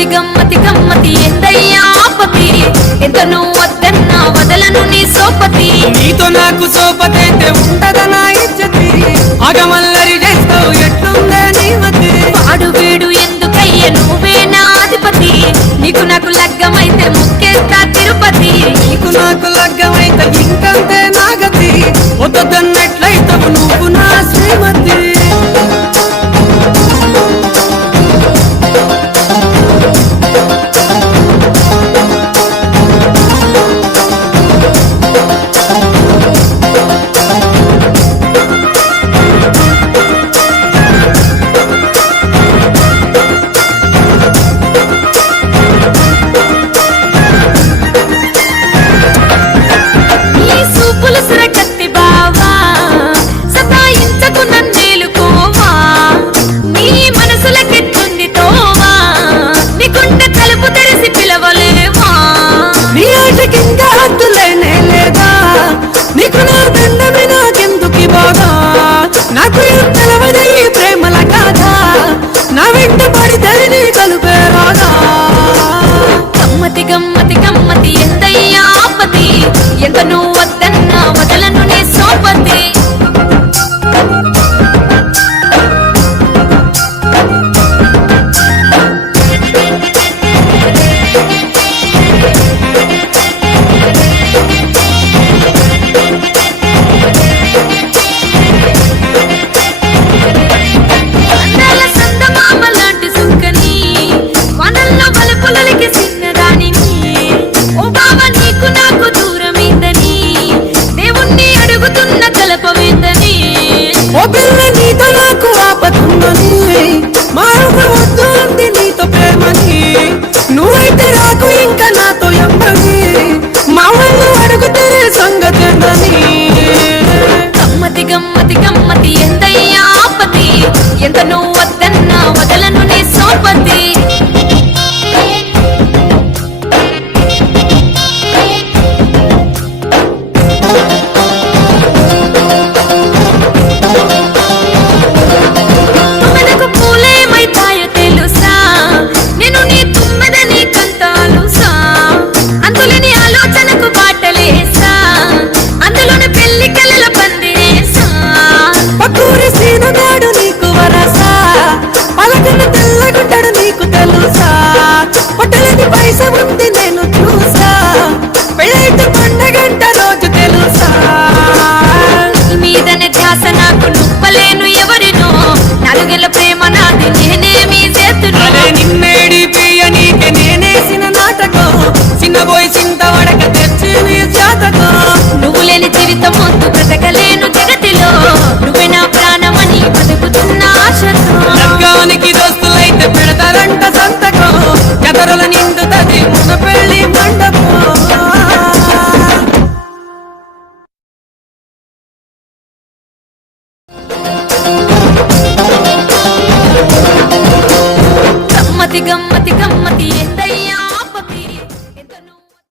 గమ్మతి గమ్మతి గమ్మతి ఎందయ్యా ఆపతి ఎంత నువ్వు వద్దన్నా వదలను నీ సోపతి నీతో నాకు సోపతి అయితే ఉంటదనా ఇజ్జతి ఆగమల్లరి చేస్తావు ఎట్లుందే నీ మతి వాడు వీడు ఎందుకయ్య నువ్వే నా అధిపతి నీకు నాకు లగ్గమైతే ముక్కేస్తా తిరుపతి నీకు నాకు లగ్గమైతే ఇంకంతే నాగతి వద్దన్నట్లయితావు నువ్వు నా శ్రీమతి నాకు తెలవదే ప్రేమల కథ నా వెంట పడితే కలుపే రాగా గమ్మతి గమ్మతి గమ్మతి ఎందయ్యా ఆపతి ఎంత నువ్వు వద్దన్నా వదలను నీ సోపతి ఓ పిల్ల నీతో నాకు ఆపతుందని మా అమ్మ వద్దు అంది నీతో ప్రేమని నువ్వైతే రాకు ఇంకా నాతో ఎమ్మని మా వాళ్ళు అడుగుతే సంగతి ఏందని గమ్మతి గమ్మతి గమ్మతి ఎందయ్యా ఆపతి ఎంత నువ్వు వద్దన్నా వదలను నీ సోపతి నువ్వు లేని జీవితం వద్దు బ్రతకలేను జగతిలో నువ్వే నా ప్రాణమని బతుకుతున్న ఆశతో లగ్గానికి దోస్తులైతే పెడతారంట సంతకం కదరుల నిండుతది మన పెళ్లి మండపం గమ్మతి గమ్మతి గమ్మతి